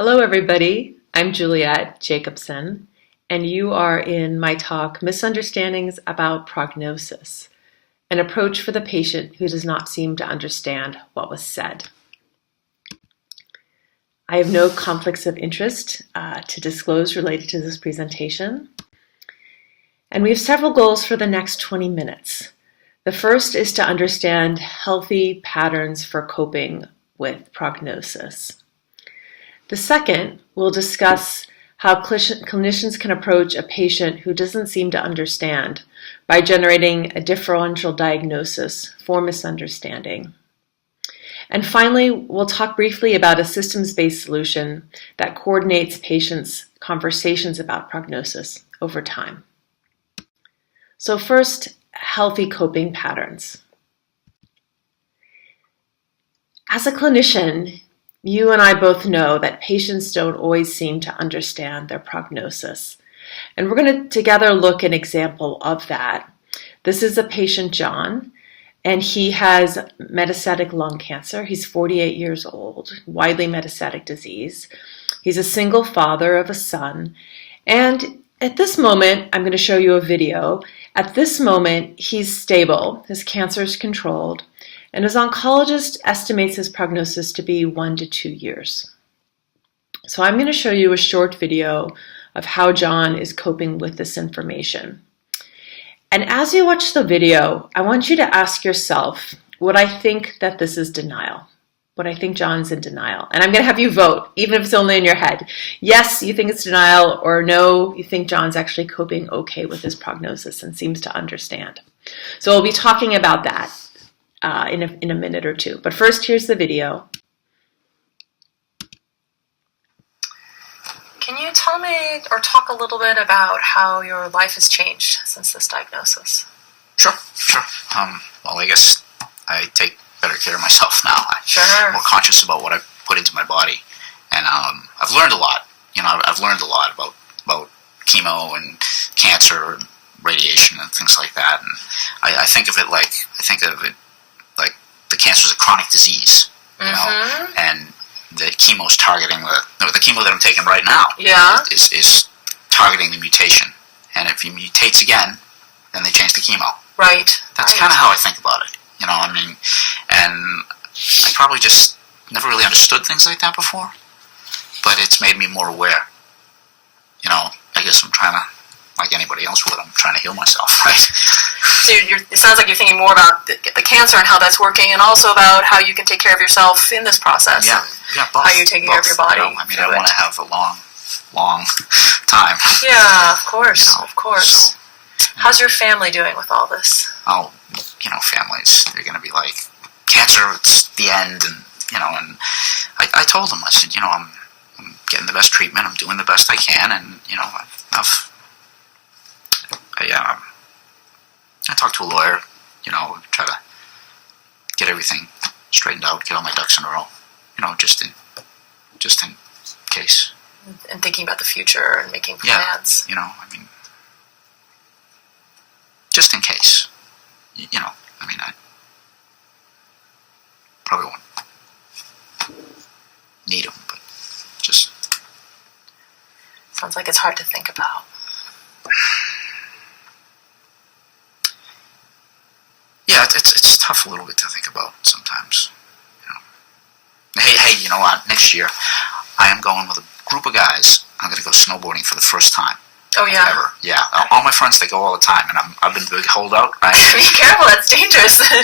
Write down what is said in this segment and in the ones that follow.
Hello, everybody. I'm Juliet Jacobsen, and you are in my talk, Misunderstandings about Prognosis, an approach for the patient who does not seem to understand what was said. I have no conflicts of interest to disclose related to this presentation, and we have several goals for the next 20 minutes. The first is to understand healthy patterns for coping with prognosis. The second, we'll discuss how clinicians can approach a patient who doesn't seem to understand by generating a differential diagnosis for misunderstanding. And finally, we'll talk briefly about a systems-based solution that coordinates patients' conversations about prognosis over time. So first, healthy coping patterns. As a clinician, you and I both know that patients don't always seem to understand their prognosis. And we're going to together look at an example of that. This is a patient, John, and he has metastatic lung cancer. He's 48 years old, widely metastatic disease. He's a single father of a son. And at this moment, I'm going to show you a video. At this moment, he's stable. His cancer is controlled. And his oncologist estimates his prognosis to be 1 to 2 years. So I'm going to show you a short video of how John is coping with this information. And as you watch the video, I want you to ask yourself, would I think that this is denial? Would I think John's in denial? And I'm going to have you vote, even if it's only in your head. Yes, you think it's denial, or no, you think John's actually coping okay with his prognosis and seems to understand. So we'll be talking about that in a minute or two. But first, here's the video. Can you tell me or talk a little bit about how your life has changed since this diagnosis? Sure. Well, I guess I take better care of myself now. I'm more conscious about what I put into my body. And I've learned a lot. I've learned a lot about chemo and cancer and radiation and things like that. And I think of it like the cancer is a chronic disease, and the chemo's targeting the chemo that I'm taking right now. Is targeting the mutation, and if it mutates again, then they change the chemo. Right. That's kind of how I think about it. And I probably just never really understood things like that before, but it's made me more aware. I guess I'm trying to, like anybody else would, I'm trying to heal myself, right? So it sounds like you're thinking more about the cancer and how that's working, and also about how you can take care of yourself in this process. Yeah, both. How you're taking care of your body. I want to have a long time. Yeah, of course, of course. So, how's your family doing with all this? Oh, families, they're going to be like, cancer, it's the end, and I told them, I said, I'm getting the best treatment, I'm doing the best I can, and, I talked to a lawyer, try to get everything straightened out, get all my ducks in a row, just in case. And thinking about the future and making plans. Just in case. I probably won't need them, but just... Sounds like it's hard to think about. Yeah, it's tough a little bit to think about sometimes. Hey, you know what? Next year, I am going with a group of guys. I'm going to go snowboarding for the first time. Oh, yeah? Ever. Yeah. All my friends, they go all the time, and I've been a big holdout, right? Be careful, that's dangerous. Hey,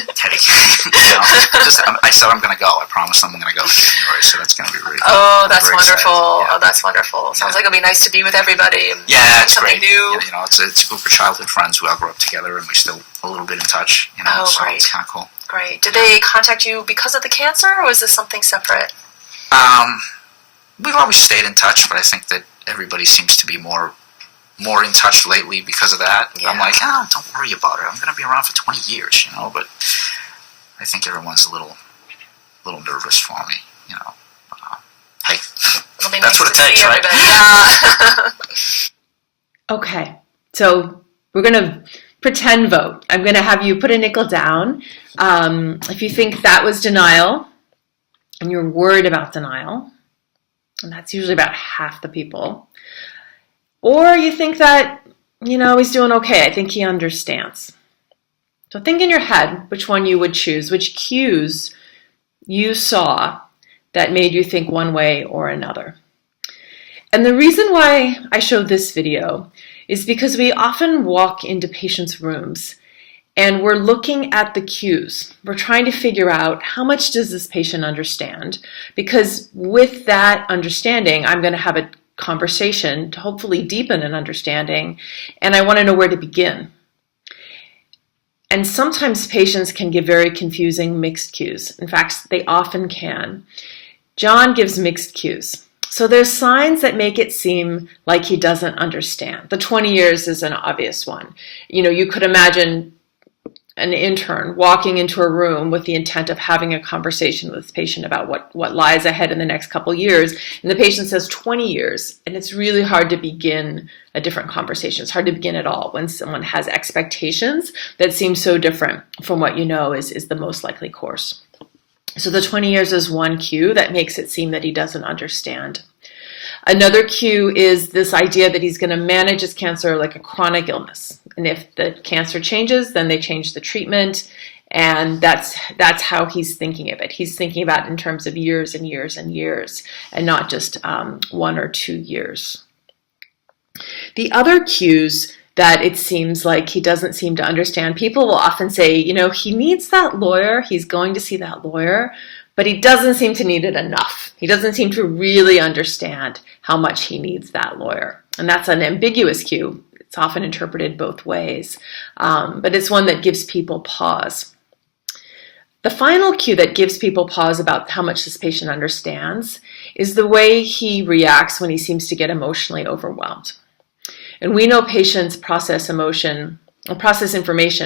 I said I'm going to go. I promised I'm going to go in January, so that's going to be really Oh, that's wonderful. Yeah. Oh, that's wonderful. Sounds like it'll be nice to be with everybody. And it's something great. New. It's a group of childhood friends who all grew up together, and we're still a little bit in touch. So great. It's kind of cool. Great. Did they contact you because of the cancer, or was this something separate? We've always stayed in touch, but I think that everybody seems to be more in touch lately because of that. Yeah. I'm like, don't worry about it. I'm going to be around for 20 years, but I think everyone's a little nervous for me, Hey, that's what it takes, right? Yeah. Okay, so we're going to pretend vote. I'm going to have you put a nickel down. If you think that was denial and you're worried about denial, and that's usually about half the people. Or you think that, he's doing okay. I think he understands. So think in your head which one you would choose, which cues you saw that made you think one way or another. And the reason why I show this video is because we often walk into patients' rooms and we're looking at the cues. We're trying to figure out how much does this patient understand, because with that understanding, I'm going to have a conversation to hopefully deepen an understanding, and I want to know where to begin. And sometimes patients can give very confusing mixed cues. In fact, they often can. John gives mixed cues. So there's signs that make it seem like he doesn't understand. The 20 years is an obvious one. You could imagine an intern walking into a room with the intent of having a conversation with this patient about what lies ahead in the next couple years, and the patient says 20 years, and it's really hard to begin a different conversation. It's hard to begin at all when someone has expectations that seem so different from what is the most likely course. So the 20 years is one cue that makes it seem that he doesn't understand. Another cue is this idea that he's going to manage his cancer like a chronic illness. And if the cancer changes, then they change the treatment. And that's how he's thinking of it. He's thinking about it in terms of years and years and years, and not just 1 or 2 years. The other cues that it seems like he doesn't seem to understand, people will often say, he needs that lawyer, he's going to see that lawyer, but he doesn't seem to need it enough. He doesn't seem to really understand how much he needs that lawyer. And that's an ambiguous cue. It's often interpreted both ways, but it's one that gives people pause. The final cue that gives people pause about how much this patient understands is the way he reacts when he seems to get emotionally overwhelmed. And we know patients process information,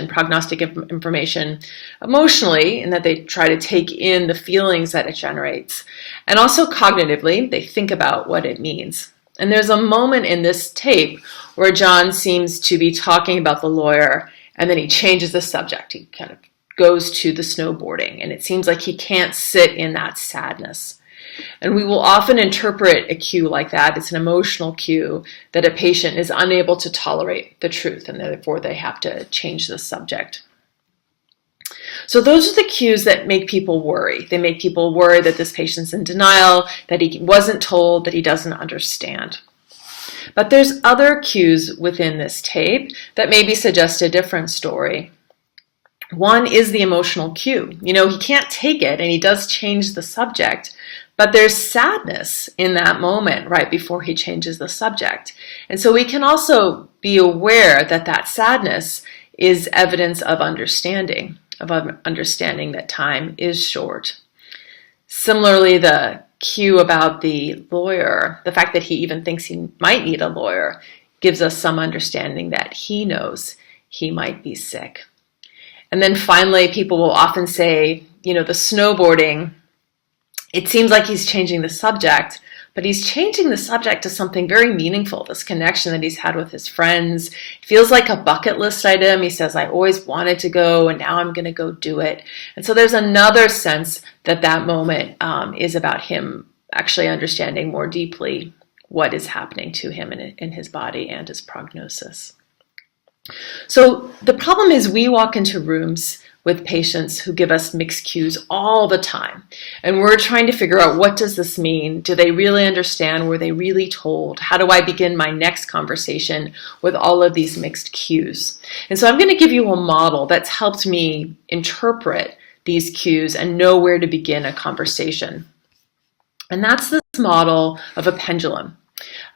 prognostic information emotionally, in that they try to take in the feelings that it generates. And also cognitively, they think about what it means. And there's a moment in this tape where John seems to be talking about the lawyer, and then he changes the subject. He kind of goes to the snowboarding, and it seems like he can't sit in that sadness. And we will often interpret a cue like that. It's an emotional cue that a patient is unable to tolerate the truth, and therefore they have to change the subject. So those are the cues that make people worry. They make people worry that this patient's in denial, that he wasn't told, that he doesn't understand. But there's other cues within this tape that maybe suggest a different story. One is the emotional cue. He can't take it, and he does change the subject, but there's sadness in that moment right before he changes the subject. And so we can also be aware that that sadness is evidence of understanding that time is short. Similarly, the cue about the lawyer, the fact that he even thinks he might need a lawyer, gives us some understanding that he knows he might be sick. And then finally, people will often say, the snowboarding, it seems like he's changing the subject, but he's changing the subject to something very meaningful, this connection that he's had with his friends. It feels like a bucket list item. He says, I always wanted to go, and now I'm going to go do it. And so there's another sense that moment is about him actually understanding more deeply what is happening to him in his body and his prognosis. So the problem is we walk into rooms with patients who give us mixed cues all the time. And we're trying to figure out, what does this mean? Do they really understand? Were they really told? How do I begin my next conversation with all of these mixed cues? And so I'm going to give you a model that's helped me interpret these cues and know where to begin a conversation. And that's this model of a pendulum.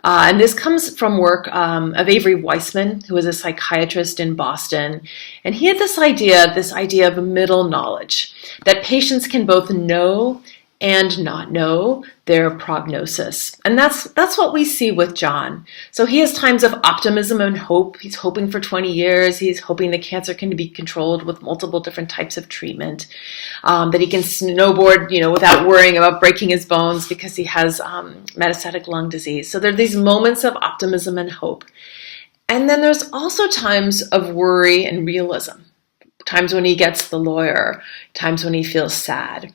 And this comes from work of Avery Weissman, who was a psychiatrist in Boston. And he had this idea of middle knowledge, that patients can both know and not know their prognosis. And that's what we see with John. So he has times of optimism and hope. He's hoping for 20 years. He's hoping the cancer can be controlled with multiple different types of treatment, that he can snowboard, without worrying about breaking his bones because he has metastatic lung disease. So there are these moments of optimism and hope. And then there's also times of worry and realism, times when he gets the lawyer, times when he feels sad.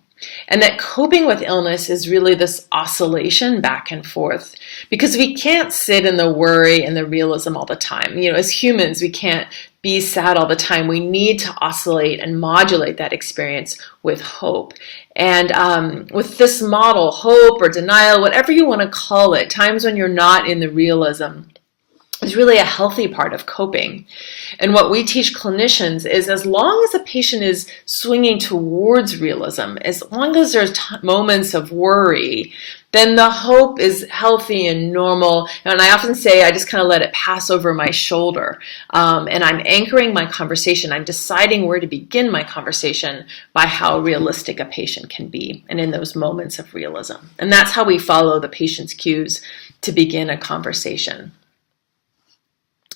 And that coping with illness is really this oscillation back and forth, because we can't sit in the worry and the realism all the time. As humans, we can't be sad all the time. We need to oscillate and modulate that experience with hope. And with this model, hope or denial, whatever you want to call it, times when you're not in the realism is really a healthy part of coping. And what we teach clinicians is, as long as a patient is swinging towards realism, as long as there's moments of worry, then the hope is healthy and normal. And I often say, I just kind of let it pass over my shoulder. And I'm anchoring my conversation. I'm deciding where to begin my conversation by how realistic a patient can be, and in those moments of realism. And that's how we follow the patient's cues to begin a conversation.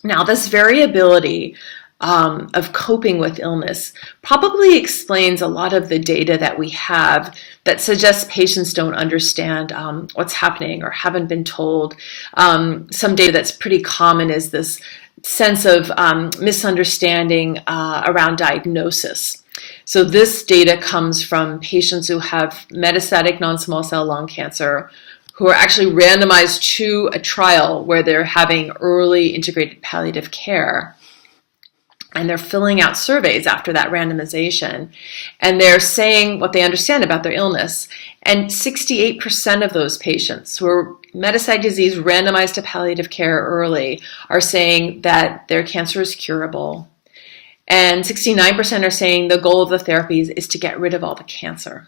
Now, this variability of coping with illness probably explains a lot of the data that we have that suggests patients don't understand what's happening or haven't been told. Some data that's pretty common is this sense of misunderstanding around diagnosis. So this data comes from patients who have metastatic non-small cell lung cancer, who are actually randomized to a trial where they're having early integrated palliative care. And they're filling out surveys after that randomization. And they're saying what they understand about their illness. And 68% of those patients who are metastatic disease randomized to palliative care early are saying that their cancer is curable. And 69% are saying the goal of the therapies is to get rid of all the cancer.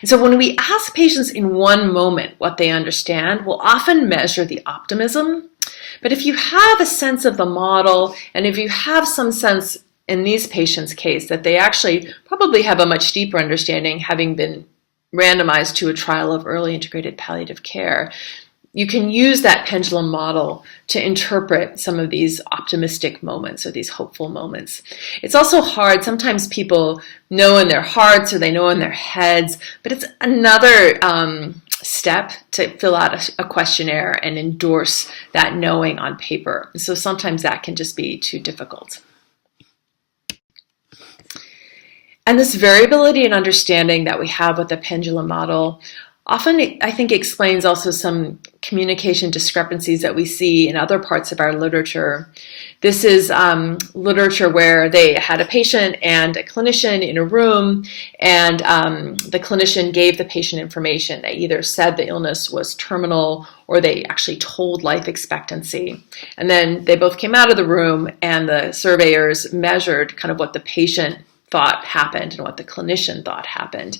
And so when we ask patients in one moment what they understand, we'll often measure the optimism. But if you have a sense of the model, and if you have some sense in these patients' case that they actually probably have a much deeper understanding, having been randomized to a trial of early integrated palliative care, you can use that pendulum model to interpret some of these optimistic moments or these hopeful moments. It's also hard. Sometimes people know in their hearts or they know in their heads, but it's another step to fill out a questionnaire and endorse that knowing on paper. So sometimes that can just be too difficult. And this variability in understanding that we have with the pendulum model often, I think, explains also some communication discrepancies that we see in other parts of our literature. This is literature where they had a patient and a clinician in a room, and the clinician gave the patient information. They either said the illness was terminal or they actually told life expectancy. And then they both came out of the room, and the surveyors measured kind of what the patient thought happened and what the clinician thought happened.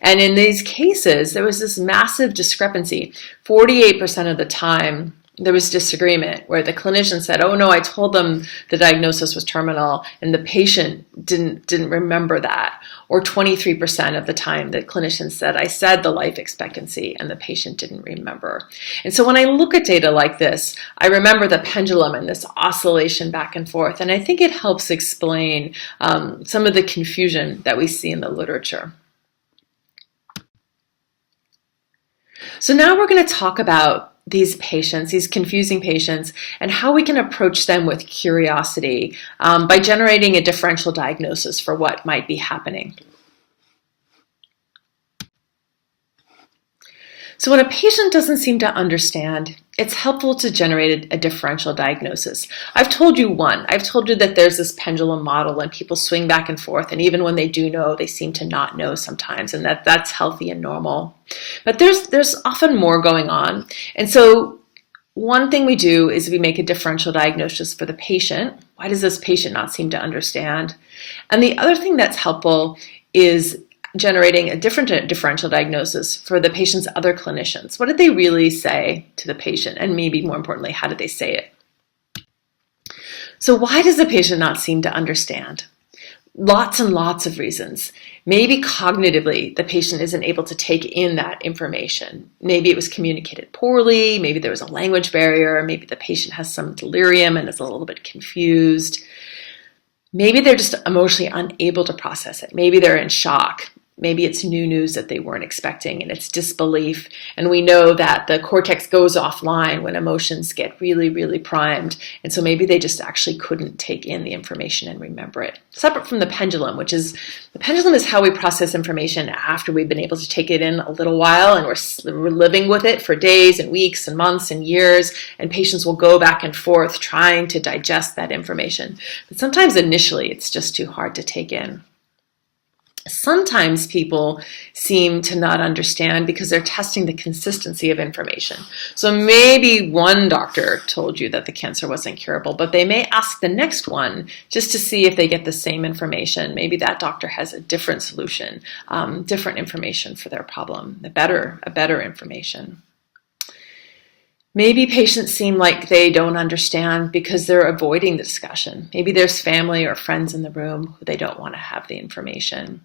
And in these cases, there was this massive discrepancy. 48% of the time, there was disagreement where the clinician said, oh no, I told them the diagnosis was terminal, and the patient didn't remember that. Or 23% of the time, the clinician said, I said the life expectancy, and the patient didn't remember. And so when I look at data like this, I remember the pendulum and this oscillation back and forth, and I think it helps explain some of the confusion that we see in the literature. So now we're going to talk about these patients, these confusing patients, and how we can approach them with curiosity by generating a differential diagnosis for what might be happening. So when a patient doesn't seem to understand, it's helpful to generate a differential diagnosis. I've told you that there's this pendulum model and people swing back and forth, and even when they do know, they seem to not know sometimes, and that's healthy and normal. But there's often more going on. And so one thing we do is we make a differential diagnosis for the patient. Why does this patient not seem to understand? And the other thing that's helpful is generating a different differential diagnosis for the patient's other clinicians. What did they really say to the patient? And maybe more importantly, how did they say it? So why does the patient not seem to understand? Lots and lots of reasons. Maybe cognitively, the patient isn't able to take in that information. Maybe it was communicated poorly. Maybe there was a language barrier. Maybe the patient has some delirium and is a little bit confused. Maybe they're just emotionally unable to process it. Maybe they're in shock. Maybe it's new news that they weren't expecting, and it's disbelief. And we know that the cortex goes offline when emotions get really, really primed. And so maybe they just actually couldn't take in the information and remember it. Separate from the pendulum, the pendulum is how we process information after we've been able to take it in a little while, and we're living with it for days and weeks and months and years, and patients will go back and forth trying to digest that information. But sometimes initially it's just too hard to take in. Sometimes people seem to not understand because they're testing the consistency of information. So maybe one doctor told you that the cancer wasn't curable, but they may ask the next one just to see if they get the same information. Maybe that doctor has a different solution, different information for their problem, a better information. Maybe patients seem like they don't understand because they're avoiding the discussion. Maybe there's family or friends in the room who they don't want to have the information.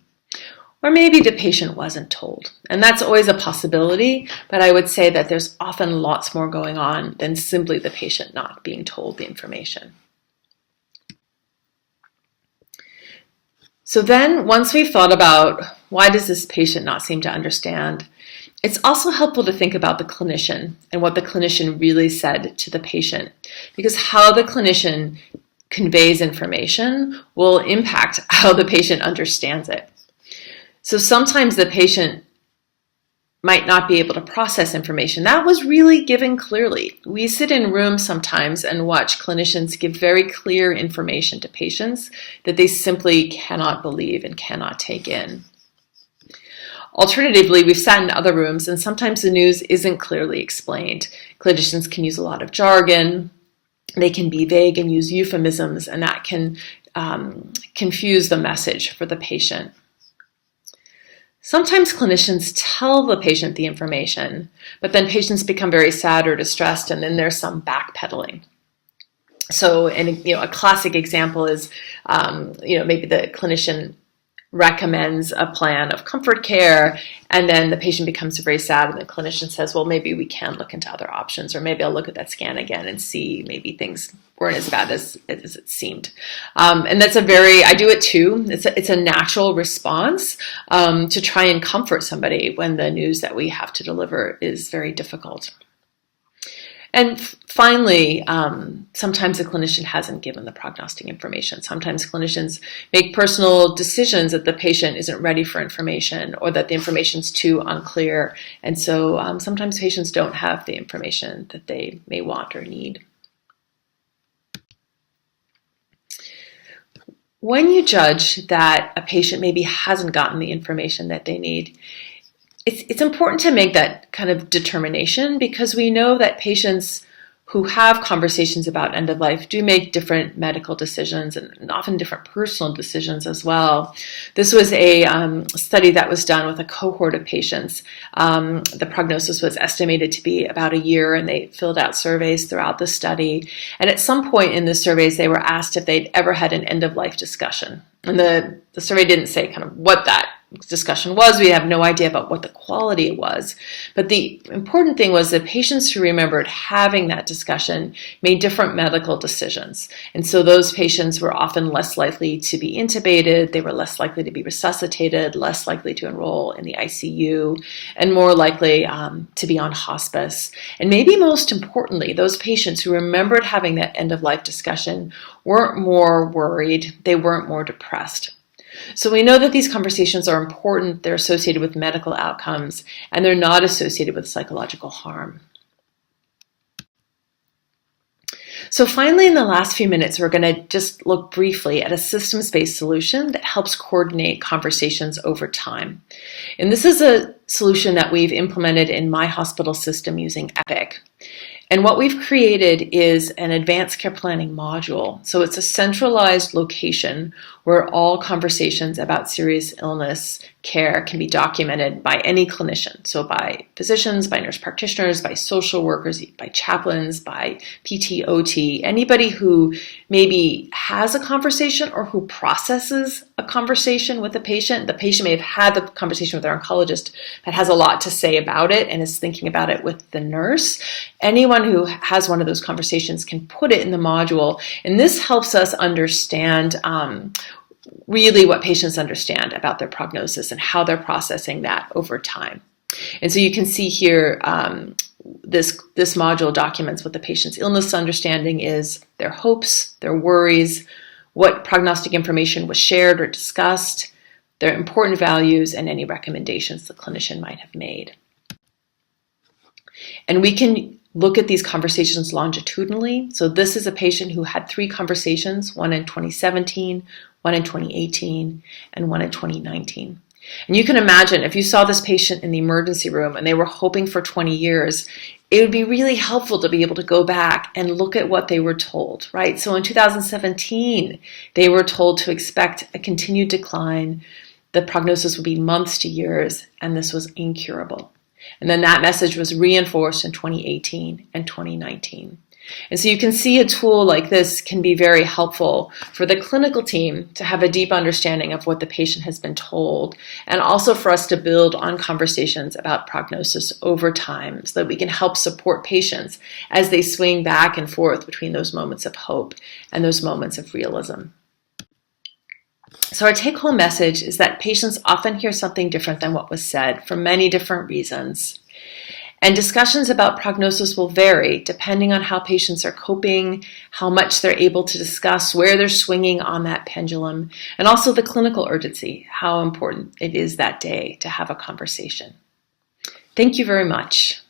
Or maybe the patient wasn't told. And that's always a possibility, but I would say that there's often lots more going on than simply the patient not being told the information. So then, once we've thought about why does this patient not seem to understand, it's also helpful to think about the clinician and what the clinician really said to the patient, because how the clinician conveys information will impact how the patient understands it. So sometimes the patient might not be able to process information that was really given clearly. We sit in rooms sometimes and watch clinicians give very clear information to patients that they simply cannot believe and cannot take in. Alternatively, we've sat in other rooms and sometimes the news isn't clearly explained. Clinicians can use a lot of jargon. They can be vague and use euphemisms, and that can confuse the message for the patient. Sometimes clinicians tell the patient the information, but then patients become very sad or distressed, and then there's some backpedaling. So, a classic example is, maybe the clinician recommends a plan of comfort care, and then the patient becomes very sad, and the clinician says, well, maybe we can look into other options, or maybe I'll look at that scan again and see maybe things weren't as bad as it seemed. And that's I do it too. It's a natural response to try and comfort somebody when the news that we have to deliver is very difficult. And finally, sometimes the clinician hasn't given the prognostic information. Sometimes clinicians make personal decisions that the patient isn't ready for information or that the information's too unclear. And so sometimes patients don't have the information that they may want or need. When you judge that a patient maybe hasn't gotten the information that they need, it's important to make that kind of determination, because we know that patients who have conversations about end of life do make different medical decisions and often different personal decisions as well. This was a study that was done with a cohort of patients. The prognosis was estimated to be about a year, and they filled out surveys throughout the study. And at some point in the surveys, they were asked if they'd ever had an end of life discussion. And the survey didn't say kind of what that discussion was. We have no idea about what the quality was. But the important thing was that patients who remembered having that discussion made different medical decisions. And so those patients were often less likely to be intubated, they were less likely to be resuscitated, less likely to enroll in the ICU, and more likely to be on hospice. And maybe most importantly, those patients who remembered having that end-of-life discussion weren't more worried, they weren't more depressed. So we know that these conversations are important, they're associated with medical outcomes, and they're not associated with psychological harm. So finally, in the last few minutes, we're going to just look briefly at a systems-based solution that helps coordinate conversations over time. And this is a solution that we've implemented in my hospital system using Epic. And what we've created is an advanced care planning module. So it's a centralized location where all conversations about serious illness care can be documented by any clinician. So by physicians, by nurse practitioners, by social workers, by chaplains, by PT, OT, anybody who maybe has a conversation or who processes a conversation with a patient. The patient may have had the conversation with their oncologist but has a lot to say about it and is thinking about it with the nurse. Anyone who has one of those conversations can put it in the module, and this helps us understand really what patients understand about their prognosis and how they're processing that over time. And so you can see here, this module documents what the patient's illness understanding is, their hopes, their worries, what prognostic information was shared or discussed, their important values, and any recommendations the clinician might have made. And we can look at these conversations longitudinally. So this is a patient who had 3 conversations, one in 2017, one in 2018, and one in 2019. And you can imagine if you saw this patient in the emergency room and they were hoping for 20 years, it would be really helpful to be able to go back and look at what they were told, right? So in 2017, they were told to expect a continued decline. The prognosis would be months to years, and this was incurable. And then that message was reinforced in 2018 and 2019. And so you can see a tool like this can be very helpful for the clinical team to have a deep understanding of what the patient has been told, and also for us to build on conversations about prognosis over time so that we can help support patients as they swing back and forth between those moments of hope and those moments of realism. So our take-home message is that patients often hear something different than what was said for many different reasons. And discussions about prognosis will vary depending on how patients are coping, how much they're able to discuss, where they're swinging on that pendulum, and also the clinical urgency, how important it is that day to have a conversation. Thank you very much.